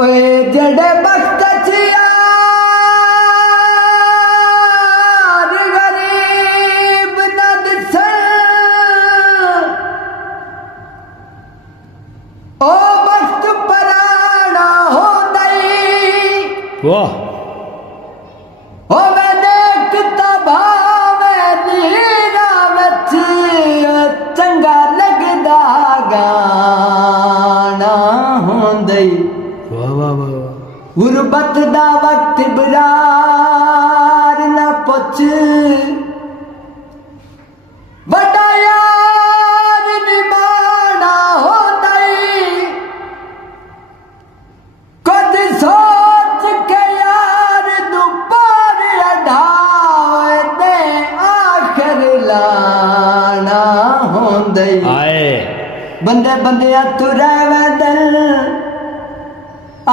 ओए जड़े वक्त च यार गरीब न दिसन ओ वक्त पराना हो दई वाह ओ मैंने किताबां दीना विच चंगा लगदा गाना होंदई वाह वाह वाह वाह गुरबत दा वक्त बरार न पुछ बड़ा यार निमाना होंदई कुछ सोच के यार दुपार अढ़ाए ते आखिर लाना होंदई आए बंदे बंदे तुरै दिल आ